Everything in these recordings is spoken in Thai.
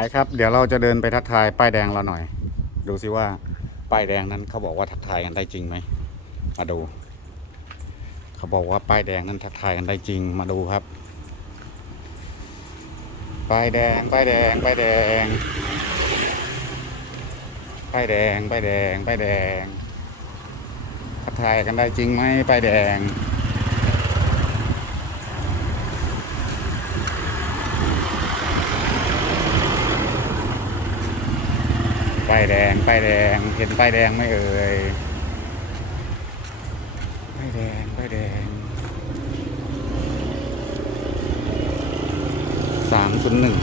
ไปครับ เดี๋ยวเราจะเดินไปทักทายป้ายแดงเราหน่อย ดูสิว่าป้ายแดงนั้นเขาบอกว่าทักทายกันได้จริงไหมมาดู เขาบอกว่าป้ายแดงนั้นทักทายกันได้จริงมาดูครับป้ายแดงป้ายแดงป้ายแดงป้ายแดงป้ายแดงป้ายแดงทักทายกันได้จริงไหมป้ายแดง ป้ายแดงป้ายแดง เห็นป้ายแดงไหมเอ่ยป้ายแดงป้ายแดงสามศูนย์หนึ่ง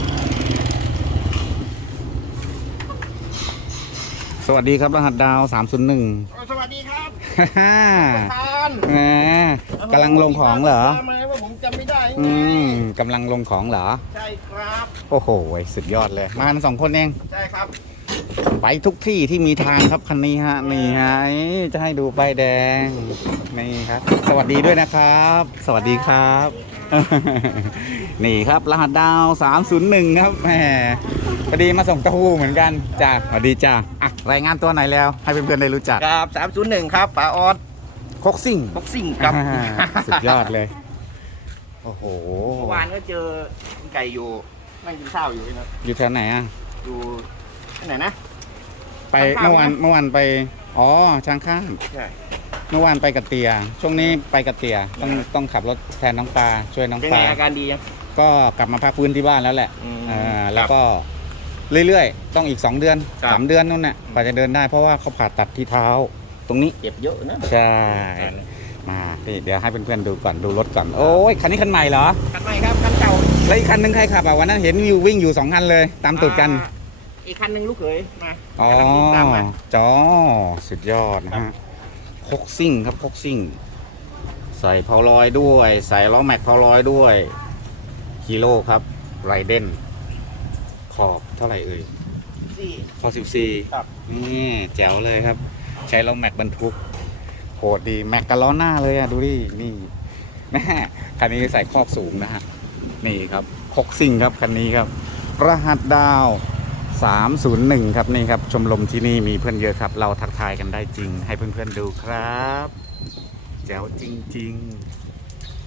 สวัสดีครับ รหัสดาวสามศูนย์หนึ่งสวัสดีครับฮ่าทานแหมกำลังลงของเหรอทำไมว่าผมจำไม่ได้ไงอืมกำลังลงของเหรอ ใช่ครับ โอ้โห สุดยอดเลย มากันสองคนเอง ใช่ครับ ไปทุกที่ที่มีทางครับคันนี้ฮะนี่ฮะเอ้ยจะให้ดูป้ายแดงนี่ครับ สวัสดีด้วยนะครับ สวัสดีครับ นี่ครับรหัสดาว 301 ครับแหมพอดีมาส่งเต้าหู้เหมือนกันจ้าสวัสดีจ้าอะรายงานตัวไหนอยแล้ว ให้เพื่อนๆได้รู้จักครับ301 ครับป๋าออสคกซิ่งบ็อกซิ่งครับอ่าสุดยอดเลย โอ้โหเมื่อวานก็เจอไก่อยู่นั่งกินข้าวอยู่นะอยู่แถวไหนอะ อยู่ที่ไหนนะ ไปช้างข้ามเมื่อวานนะเมื่อวานไป อ๋อช้างข้ามใช่ เมื่อวานไปกับเตีย ช่วงนี้ไปกับเตียต้องต้องขับรถแทนน้องปลาช่วยน้องเป็นปไงลาอาการดียัง ก็กลับมาพักฟื้นที่บ้านแล้วแหละอืมอ่าแล้วก็เรื่อยๆ ต้องอีก 2 เดือนครับ สามเดือนนู่นน่ะกว่าจะเดินได้เพราะว่าเขาผ่าตัดที่เท้า ตรงนี้ เจ็บเยอะนะใช่ มาพี่เดี๋ยวให้เพื่อนๆดูก่อนดูรถก่อน โอ้ยคันนี้คันใหม่เหรอ คันใหม่ครับคันเก่าแล้วอีกคันหนึงใครขับอะวันนั้นเห็นวิววิ่งอยู่สองคันเลย ตามตูดกัน อ่า อีกคันหนึ่งลูกเขยมาอ๋อกำลังวิ่งตามมา จอสุดยอดนะฮะคกซิ่งครับคกซิ่ง ใส่เพาลอยด้วย ใส่ล้อแม็กเพาลอยด้วยฮีโร่ครับไรเดนขอบเท่าไหร่เอ่ย สี่ขอบสิบสี่ครับ นี่แจ๋วเลยครับ ใช้ล้อแม็กบรรทุกโหดดี แม็กกับล้อหน้าเลยอะดูดิ นี่แม่คันนี้ใส่ครอบสูงนะฮะ นี่ครับคกซิ่งครับ คันนี้ครับ รหัสดาว 301 ครับนี่ครับชมรมที่นี่มีเพื่อนเยอะครับ เราทักทายกันได้จริง ให้เพื่อนๆดูครับ แจ๋วจริง ๆ